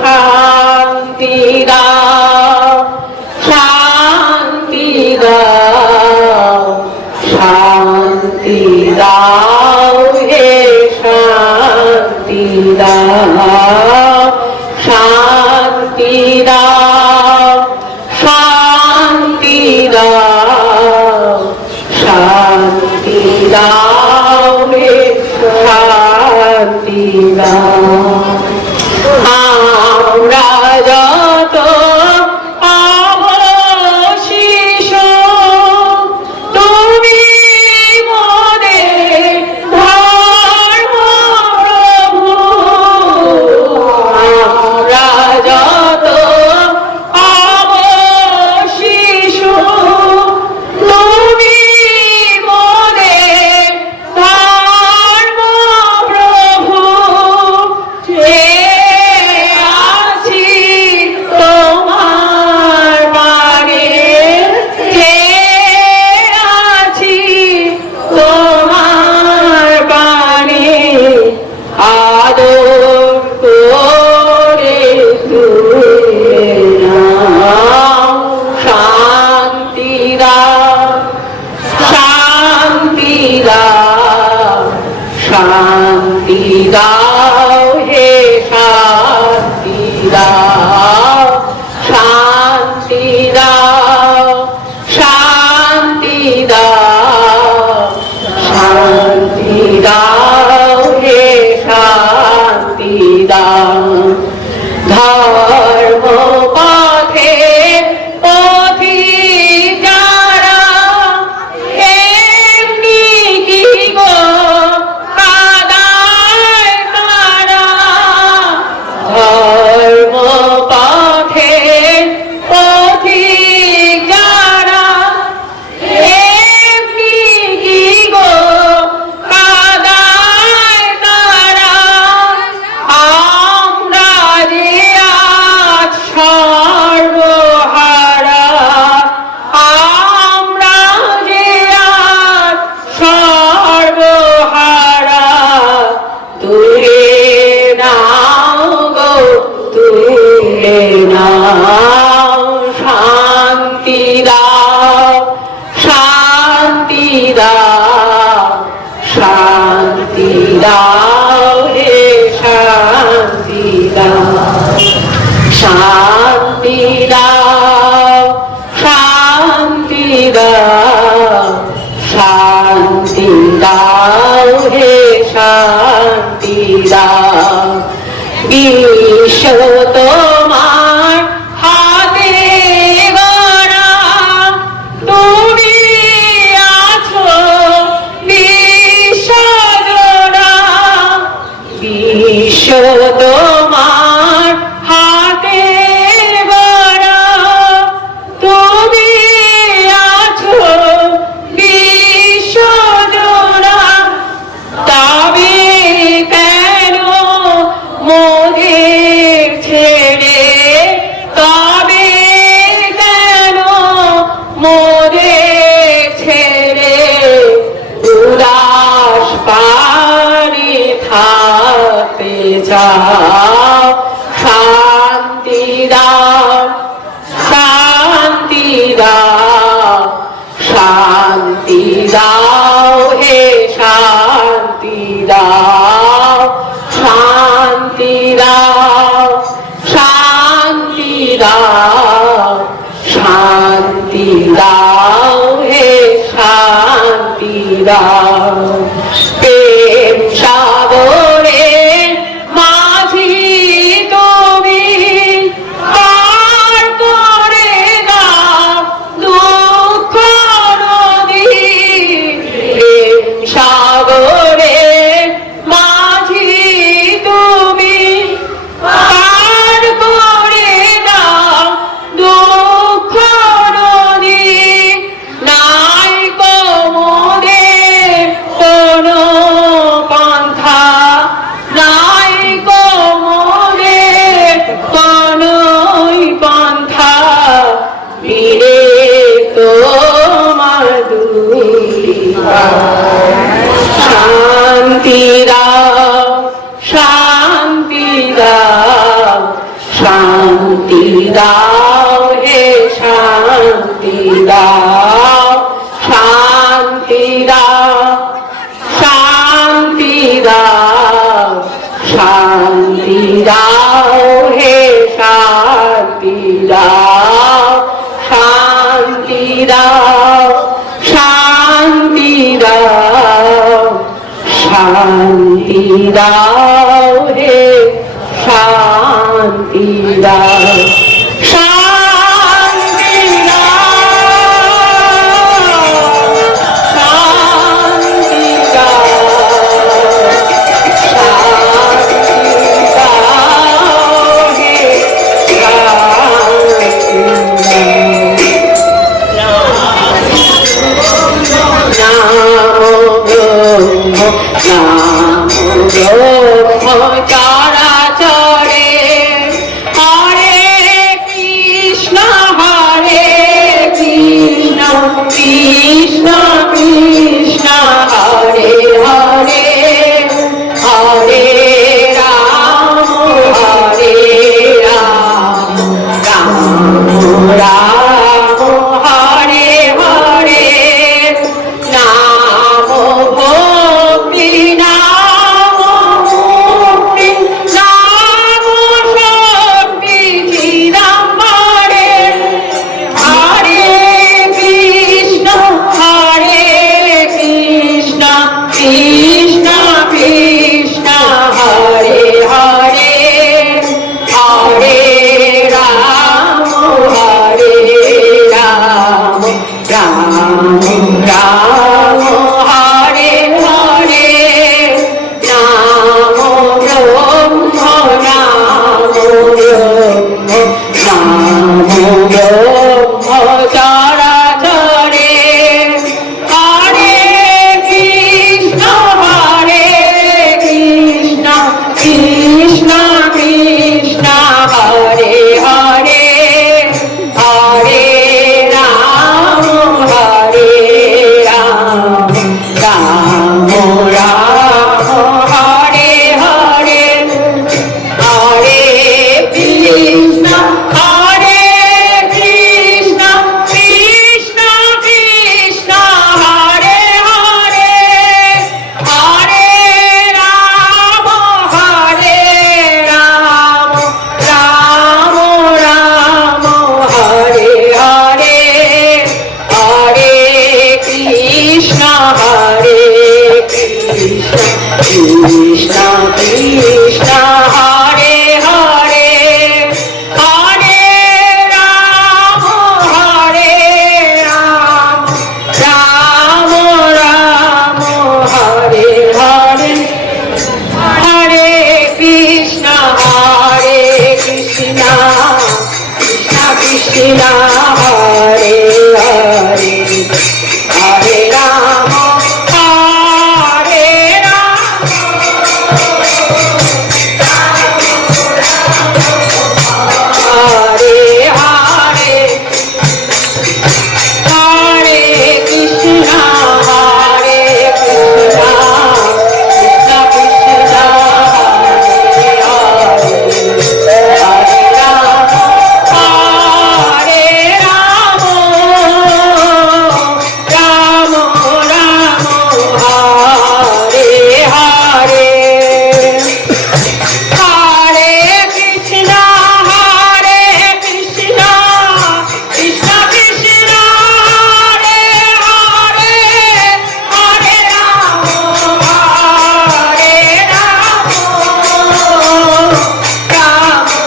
শান্তি দাও, শান্তি দাও, শান্তি দাও, হে শান্তি দাও, শান্তি দাও, শান্তি দাও, শান্তি দাও, হে শান্তি দাও। আমরা যত অবশিষ্ট তুমি মোদের ধর্ম প্রভু, আমরা যত অবশিষ্ট তুমি মোদের ধর্ম প্রভু, আছি তোমার বাণী, আছি তোমার বাণী, আদর করে তুলে নাও, শান্তি দাও, শান্তি দাও, শান্তি দাও, হে শান্তি দাও, শান্তি দাও, শান্তি দাও, শান্তি দাও, হে শান্তি দাও। ধর্ম পথে পথিক যারা এমনি কি গো কাদায় তারা, ধর্ম পথে পথিক যারা এমনি কি গো কাদায় তারা, আমরা যে আজ সর্বহারা, আমরা যে আজ সর্বহারা, তুলে নাও গো তুলে নাও, শান্তি দাও, শান্তি দাও, শান্তি দাও, হে শান্তি দাও, শান্তি দাও, শান্তি দাও, শান্তি দাও, হে শান্তি দাও। বিশ্ব তোমার হাতে গড়া, তুমি আছো বিশ্বজোড়া, বিশ্ব তোমার হাতে গড়া, তুমি আছো বিশ্বজোড়া, তবে কেন মোদের ছেড়ে, তবে কেন মোদের ছেড়ে উদাস পারে থাকতে চাও, শান্তি দাও, শান্তি দাও, শান্তি দাও, হে শান্তি দাও, শান্তি দাও, শান্তি দাও, শান্তি দাও, হে শান্তি দাও। প্রেম সাগরে মাঝি তুমি পার করে দাও দুঃখ নদী, প্রেম সাগরে মাঝি তুমি পার করে দাও দুঃখ নদী, নাই কোমরে দাও হে শান্তি দাও, শান্তি দাও, শান্তি দাও, শান্তি দাও হে শান্তি দাও, শান্তি দাও, শান্তি দাও, শান্তি দাও হে শান্তি দাও, শান্তি দাও, চরাচরে হরে কৃষ্ণ কৃষ্ণ কৃষ্ণ কৃষ্ণ হরে হরে, হরে রাম হরে রাম, রাম রাম হরে হরে, নাম ভক্তি নাম মুক্তি নাম শক্তি চিদম্বরে, হরে কৃষ্ণ কৃষ্ণ কৃষ্ণ কৃষ্ণ হরে হরে, হরে রাম রাম রাম হরে হরে, নাম ব্রহ্ম নাম ব্রহ্ম, নাম ব্রহ্ম চরাচরে, হরে কৃষ্ণ কৃষ্ণ কৃষ্ণ কৃষ্ণ হরে হরে, হরে রাম রাম রাম হরে হরে, হরে কৃষ্ণ কৃষ্ণ কৃষ্ণ কৃষ্ণ হরে হরে, হরে রাম রাম রাম হরে হরে, হরে কৃষ্ণ কৃষ্ণ কৃষ্ণ হরে হরে, হরে রাম রাম রাম হরে হরে, হরে কৃষ্ণ কৃষ্ণ কৃষ্ণ হরে হরে, হরে রাম হরে হরে, হরে কৃষ্ণ কৃষ্ণ কৃষ্ণ হরে হরে, হরে রাম রাম রাম হরে হরে, হরে কৃষ্ণ কৃষ্ণ কৃষ্ণ হরে হরে, হরে রাম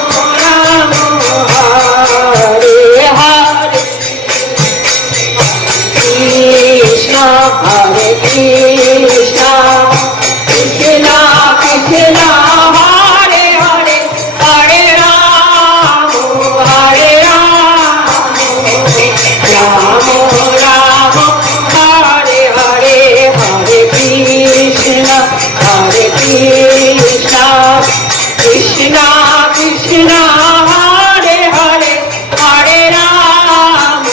রাম রাম হরে হরে, কৃষ্ণ হরে কৃষ্ণ কৃষ্ণ কৃষ্ণ হরে হরে, হরে রাম রাম রাম হরে হরে, হরে কৃষ্ণ কৃষ্ণ কৃষ্ণ কৃষ্ণ হরে হরে, হরে রাম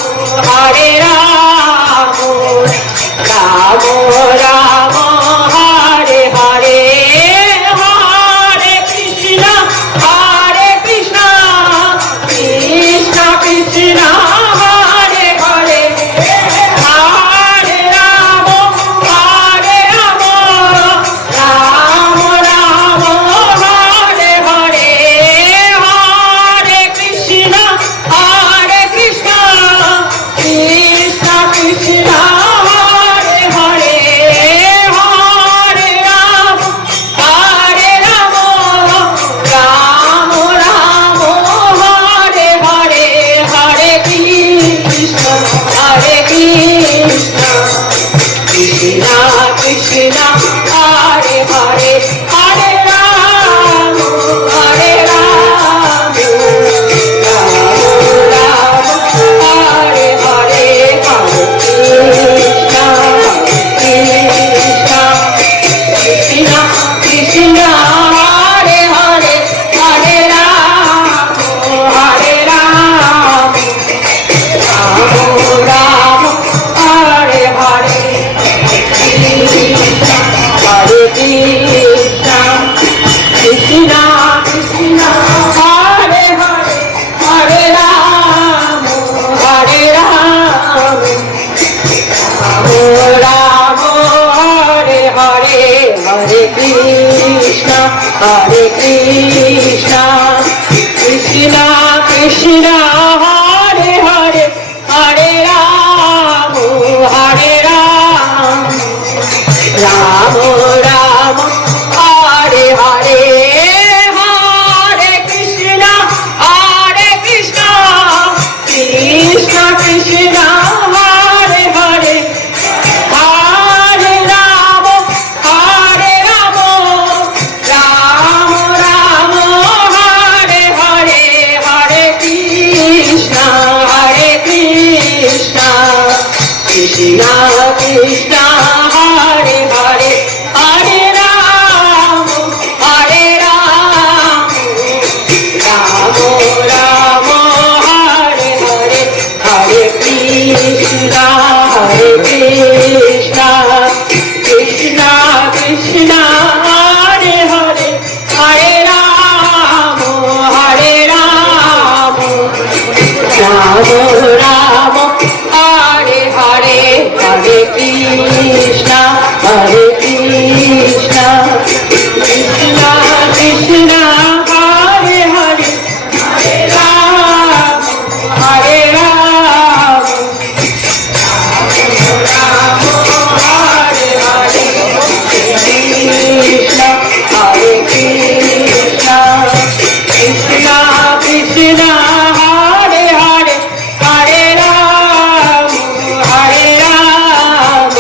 রাম রাম হরে হরে, হরে Krishna Krishna Krishna Krishna Hare Hare Hare Ram Hare Ram Ram Ram Hare Hare Hare Krishna Krishna Krishna Hare Hare Hare Ram Hare Ram Ram Ram Hare Hare Hare Krishna Krishna Krishna Hare Hare Hare Ram Hare Ram Ram Ram Hare Hare Hare Krishna Krishna Krishna Hare Hare Hare Ram Hare Ram Ram Ram Hare Hare Hare Krishna Krishna Krishna Krishna Hare Hare Hare Ram Hare Ram Ram Hare Hare Krishna Krishna Krishna Krishna Hare Hare Hare Ram Hare Ram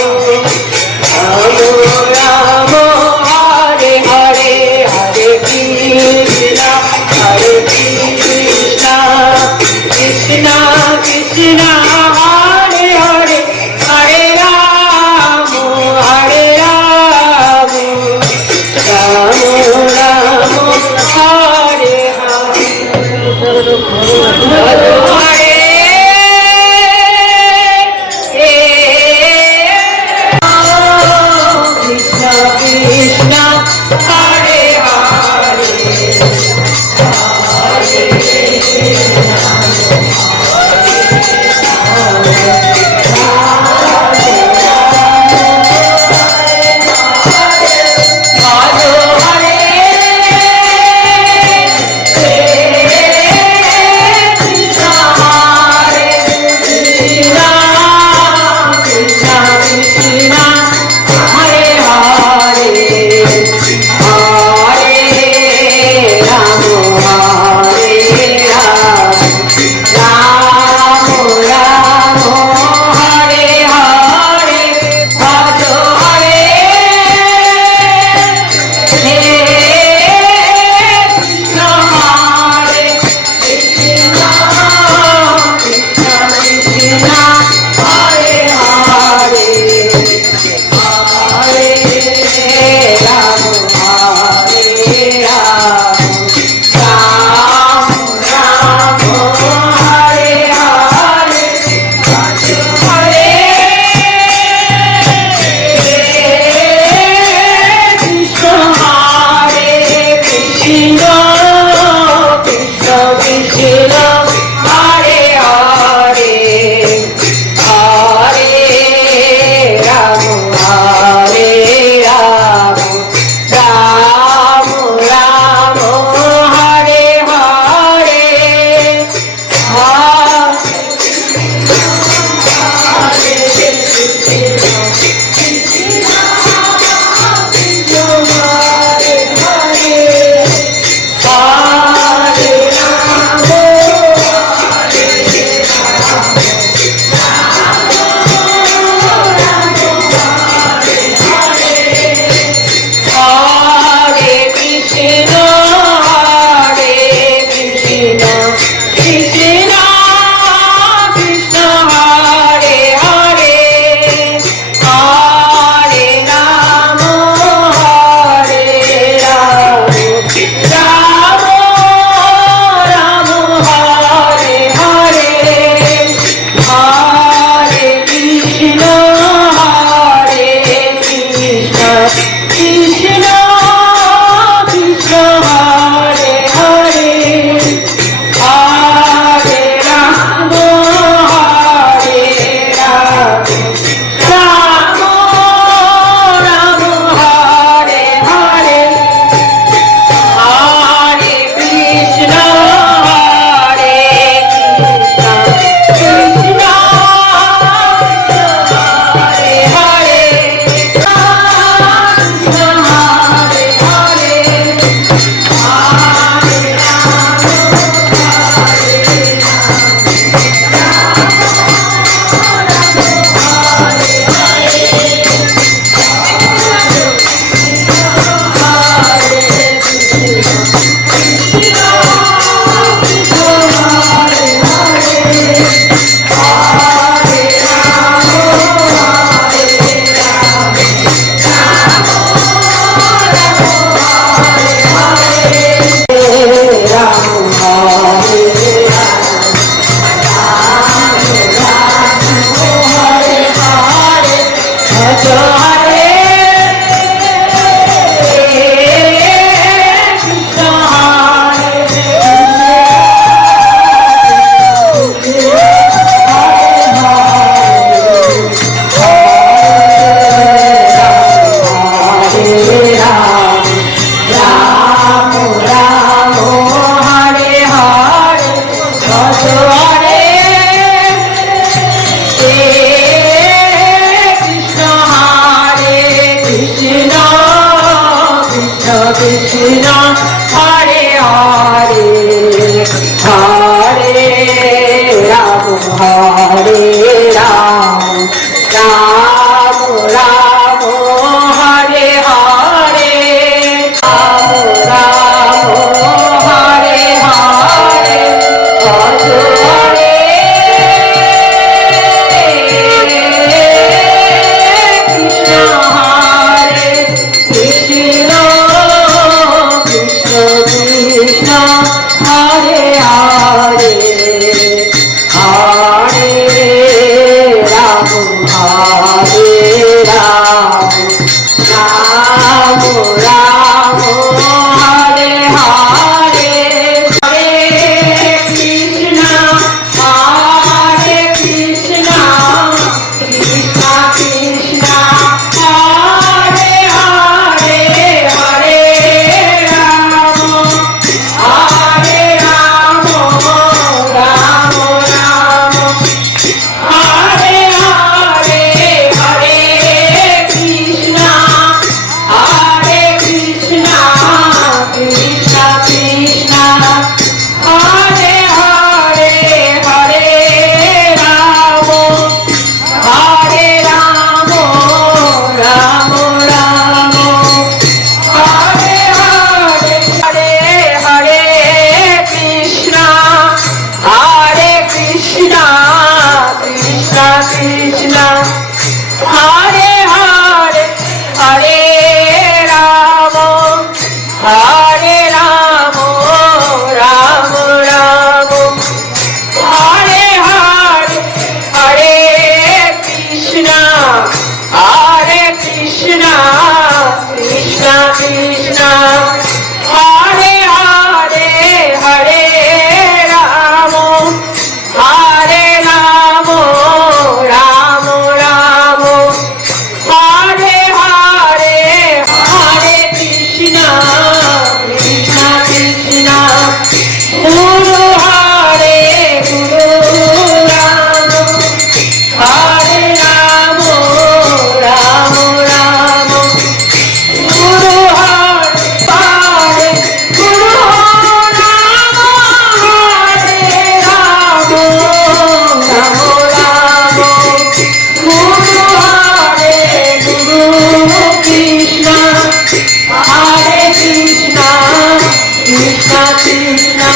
Krishna,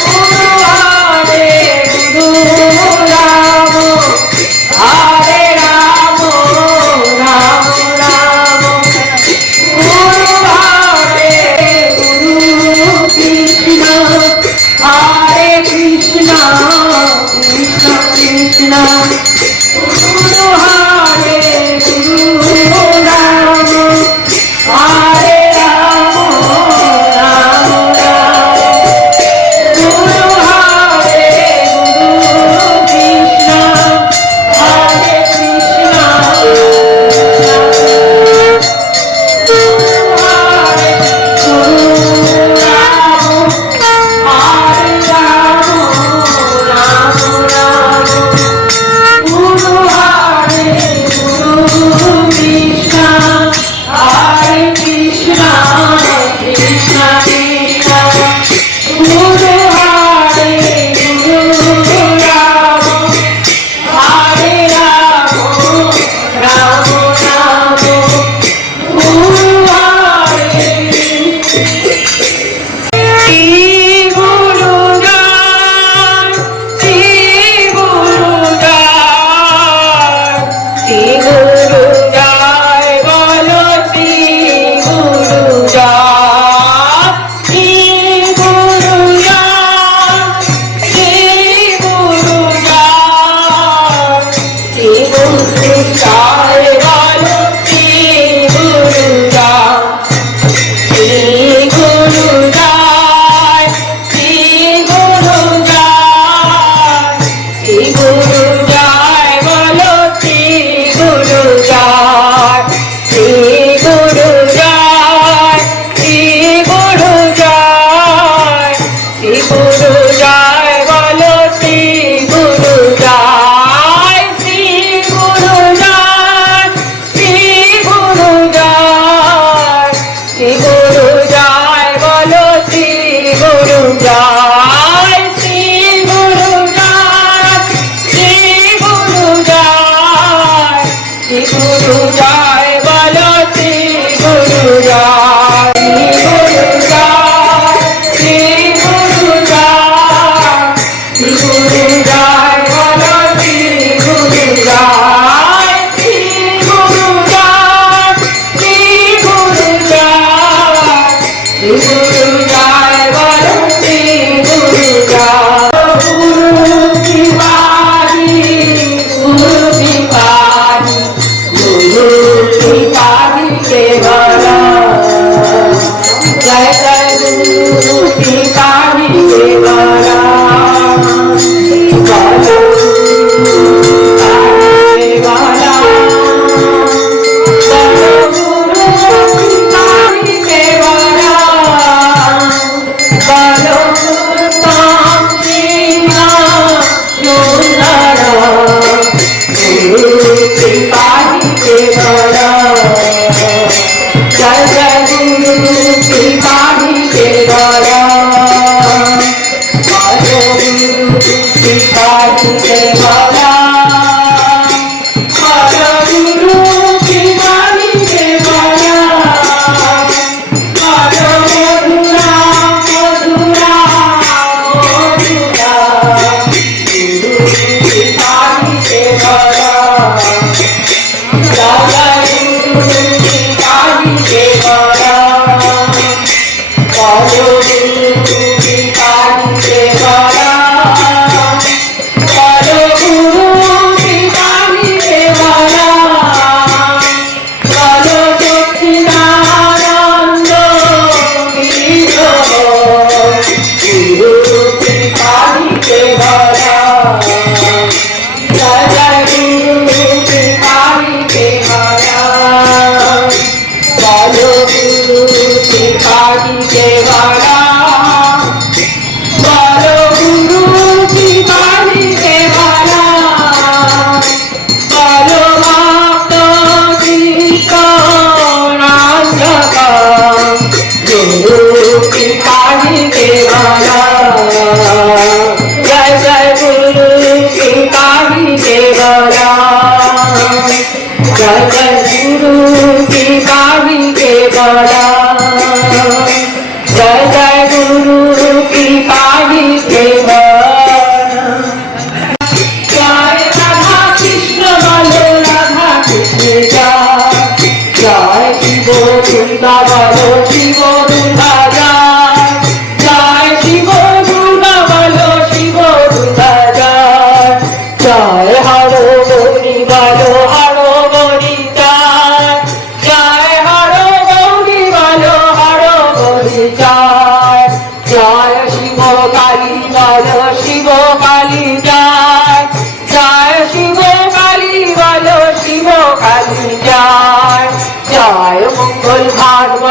Guru Hare Guru Ramo, Hare Ramo, Ramo Ramo, Guru Hare Guru Krishna, Hare Krishna, Krishna Krishna, Guru Hare Guru Ramo, Hare Ramo, Ramo Ramo, Guru Hare Guru Krishna, Hare Krishna, Guru Hare Guru Ramo, Hare Ramo, Ramo Ramo, Guru Hare Guru Krishna, Hare Krishna, Krishna Krishna, Guru Hare Guru Ramo, Hare Ramo, Ramo Ramo, Guru Hare Shri Guru Jai, Shri Guru Jai, Shri Guru Jai, bolo Shri Guru Jai, Shri Guru Jai, Shri Guru Jai, Shri Guru Jai, bolo Shri Guru Jai, Shri Guru Jai, Shri Guru Jai, Shri Guru Jai, bolo Shri Guru Jai, Shri Guru Jai, Shri Guru Jai, Shri Guru Jai, bolo Shri Guru Jai, Shri Guru Jai, Shri Guru Jai, Shri Guru Jai, bolo Shri Guru Jai, Shri Guru Jai, Shri Guru Jai, Shri Guru Jai, bolo Shri Guru Jai, Shri Guru Jai, Shri Guru Jai, bolo Shri Guru Jai, Shri Guru Jai, Shri Guru Jai, Shri Guru Jai, bolo Shri Guru Jai, Guru Kripali, Guru Kripali, Guru Kripali Kevara, Jai Jai Guru Kripali Kevara, Bolo Guru Kripali Kevara, Bolo Guru Kripali Kevara, Bolo Guru Tam Krishna Yundara, Guru Kripali Kevara, Jai Jai Guru Kripali Kevara, Bolo Guru Kripali Kevara, Bolo Guru Kripali Kevara, Bolo Madhura Madhura Madhura, Guru Kripali Kevara, Jai Jai Guru Kripali Kevara, Bolo Guru Kripali Kevara, Bolo Guru Kripali Kevara, Bolo Dakshinananda Giro, Guru Kripali Kevara, Jai Jai Guru Kripali Kevara, Bolo Guru Kripali Kevara, Bolo Guru Kripali Kevara, Bolo Bhakta Krishna Nandaka, Guru Kripali Kevara, Jai Jai Guru Kripali Kevara, Jai Jai Guru Kripali Kevara, Jai Jai Guru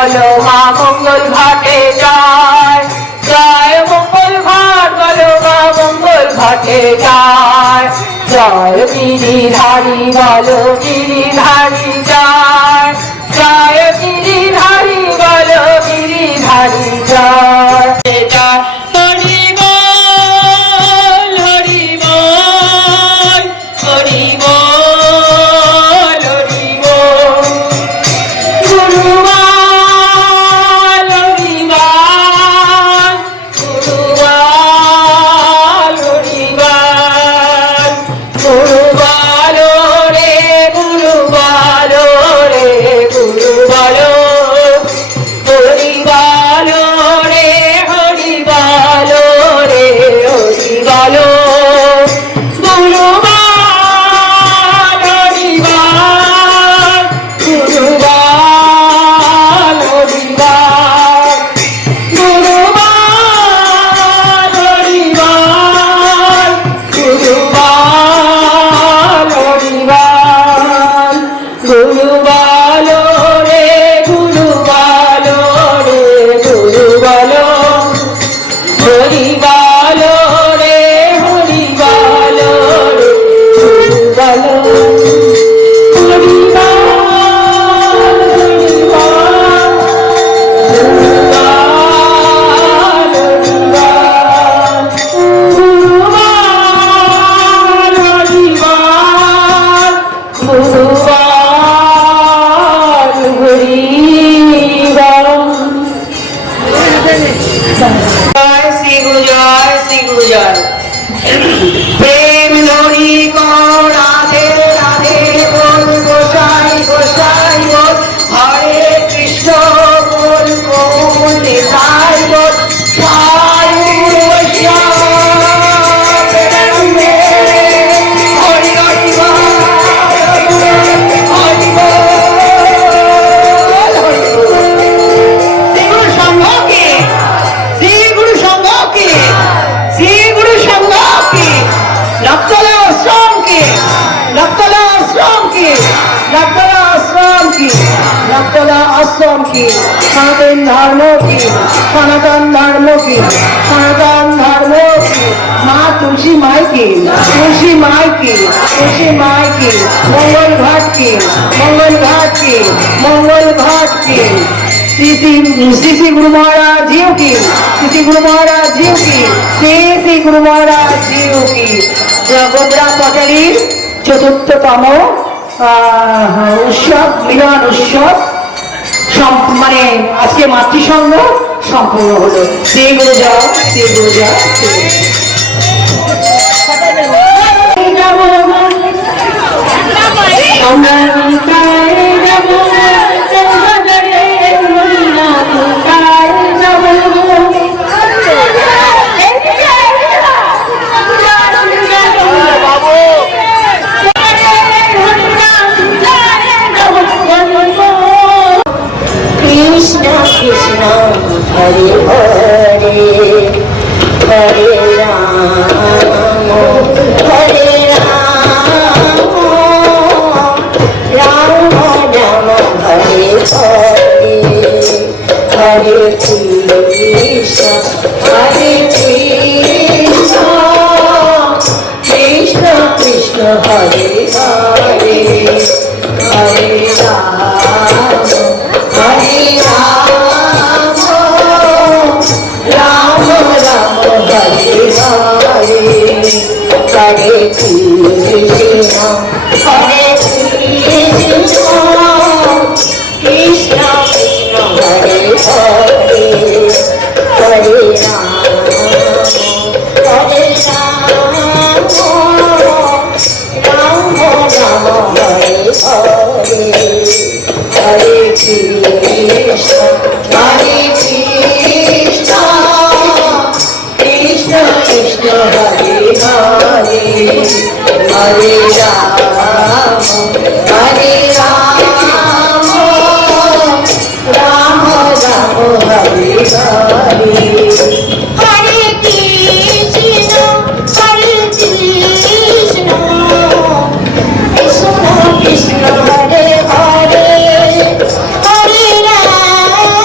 বলো মা মঙ্গল ঘাটে যায়, জয় মঙ্গল ঘাট বলো মা মঙ্গল ঘাটে যায়, জয় গিরিধারী বলো গিরিধারী যায়, জয় গিরিধারী বলো গিরিধারী যায়। হরি বল হরি বল হরি বল হরি বল, গুরুবাল হরি বল গুরুবাল হরি বল, গুরুবাল রে গুরুবাল রে গুরুবাল, হরি বল রে হরি বল রে হরি বল, গুরুবাল হরি বল গুরুবাল হরি বল, গুরুবাল হরি বল গুরুবাল হরি বল, গুরুবাল রে গুরুবাল রে গুরুবাল, হরি বল রে হরি বল রে গুরুবাল, হরি বল হরি বল গুরুবাল হরি বল, গুরুবাল হরি বল গুরুবাল হরি বল। জয় শ্রী গুরু জয় শ্রী গুরু জয়। প্রেম লড়ি রাধে রাধে বল গোসাই গোসাই বল, হরে কৃষ্ণ বল বল নিতাই বল, সাধু বৈষ্ণব হরি হরি বল হরি বল হরি বল। শ্রীগুরু সংঘকে শ্রীগুরু সংঘকে শ্রীগুরু সংঘকে, নবতলা আশ্রম কি নবতলা আশ্রম কি নবতলা আশ্রম কি নবতলা আশ্রম কি, সনাতন ধর্ম কি সনাতন ধর্ম কি সনাতন ধর্ম কি, মা তুলসী মাই কি তুলসী মাই কি তুলসী মাই কি, মঙ্গল ঘাট কি মঙ্গল ঘাট কি মঙ্গল ঘাট কি, श्री श्री गुरु महाराज जी की, श्री गुरु महाराज जी की, श्री गुरु महाराज जी की। गोबरा पटेली चतुर्थतम उत्सव मिलन उत्सव মানে আজকে মাতৃসংঘ সম্পূর্ণ হলো। শ্রী গুরু জয় শ্রী গুরু জয়। Krishna Krishna Hare Hare Hare Rama Hare Rama Rama Rama Hare Hare Hare Krishna Hare Krishna Krishna Krishna Hare Hare Hare Rama Hare Rama Rama Rama Hare Hare Hare Krishna Hare Krishna Krishna Krishna Hare Hare Hare Rama Hare Rama Rama Rama Hare Hare Hare Krishna Hare Krishna Krishna Krishna Hare Hare Hare Rama Hare Rama Rama Rama Hare Hare Hare Krishna Hare Krishna Krishna Krishna Hare Hare Hare Rama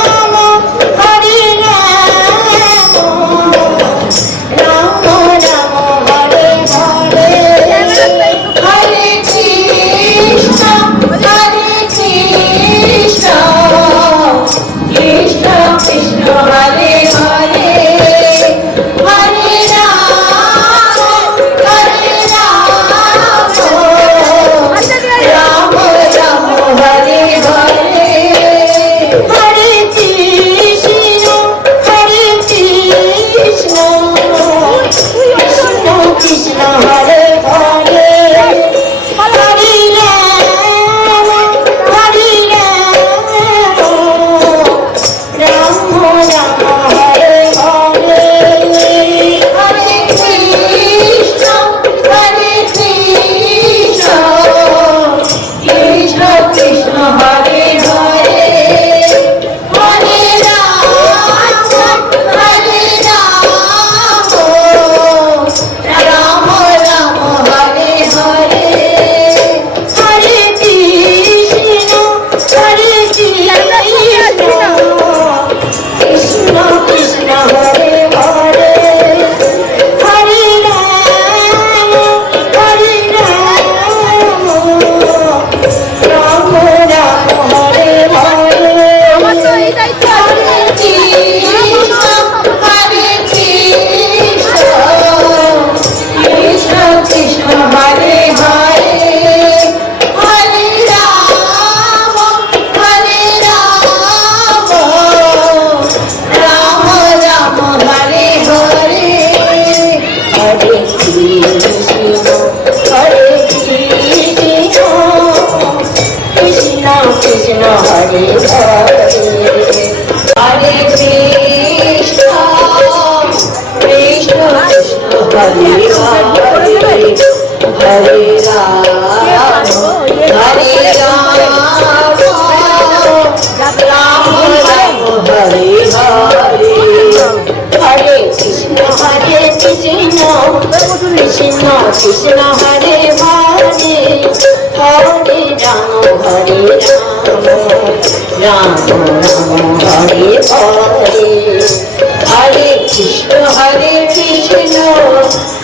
Hare Krishna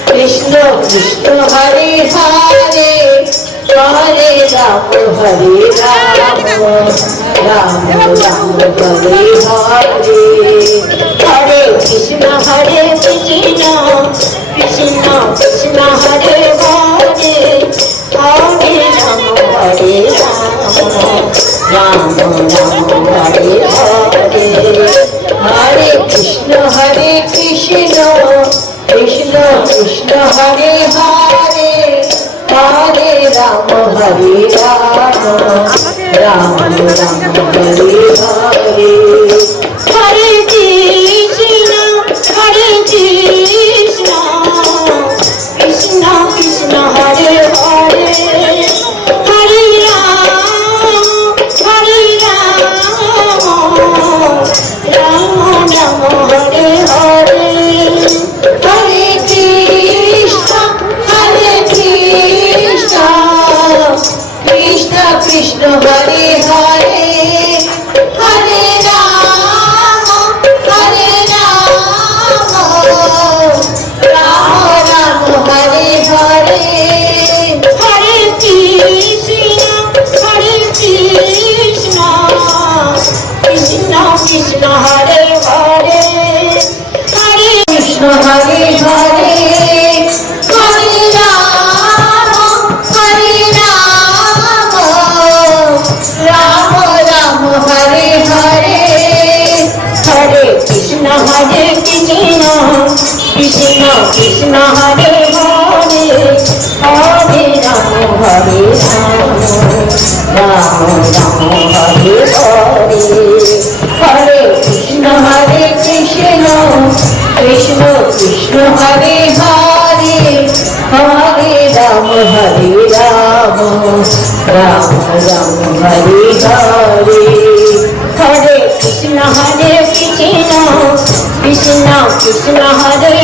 Krishna Krishna Hare Hare Hare Rama Rama Hare Hare Hare Krishna Krishna Krishna Hare Hare Hare Rama Rama Rama Hare Hare Hare Krishna Krishna Krishna Krishna Hare Hare Hare Rama Rama Rama Hare Hare Hare Krishna Krishna Krishna Krishna Hare Hare Hare Rama Rama Rama Hare Hare Hare Krishna Krishna Krishna Hare Hare Hare Rama Rama Hare Hare Hare Krishna Krishna Krishna Hare Hare Hare Rama Rama Hare Hare Hare Krishna Krishna Krishna Hare Hare Hare Krishna Hare Hare Hare Rama Rama Hare Hare Hare Krishna Krishna Krishna Hare Hare Hare Rama Rama Hare Hare Hare Krishna Krishna Krishna Hare Hare Hare Rama Rama Hare Hare Hare Krishna Krishna Krishna Hare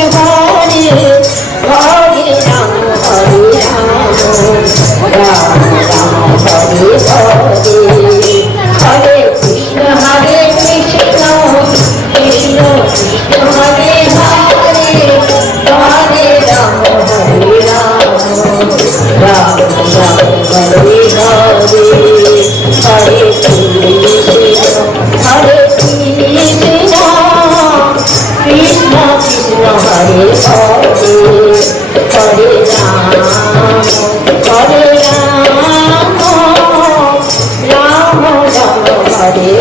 Hare Hare Rama Rama Hare Hare Hare Krishna Krishna Krishna Hare Hare Hare Rama Rama Hare Hare Hare Krishna Krishna Krishna Hare Hare Hare Rama Hare Hare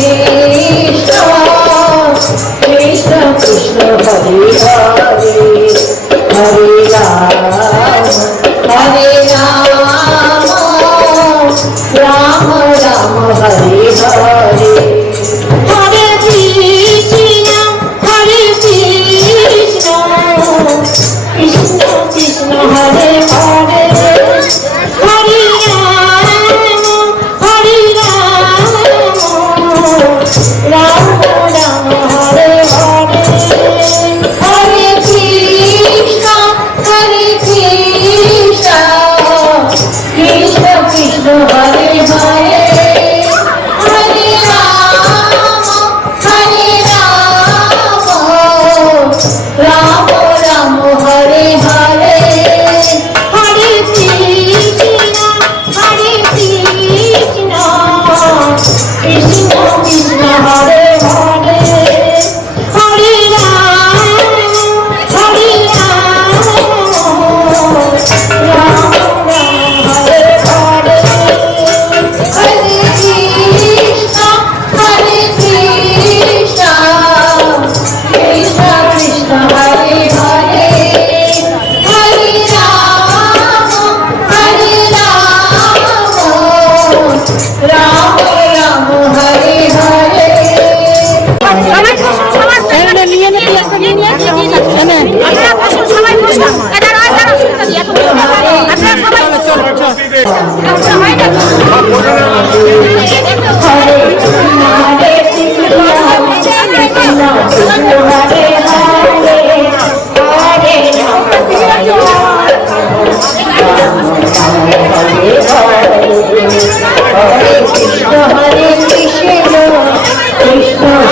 Hare Krishna Krishna Krishna Hare Hare Hare Rama Hare Hare Hare Krishna Krishna Krishna Hare Hare Hare Rama Hare Hare Hare Krishna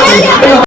Hari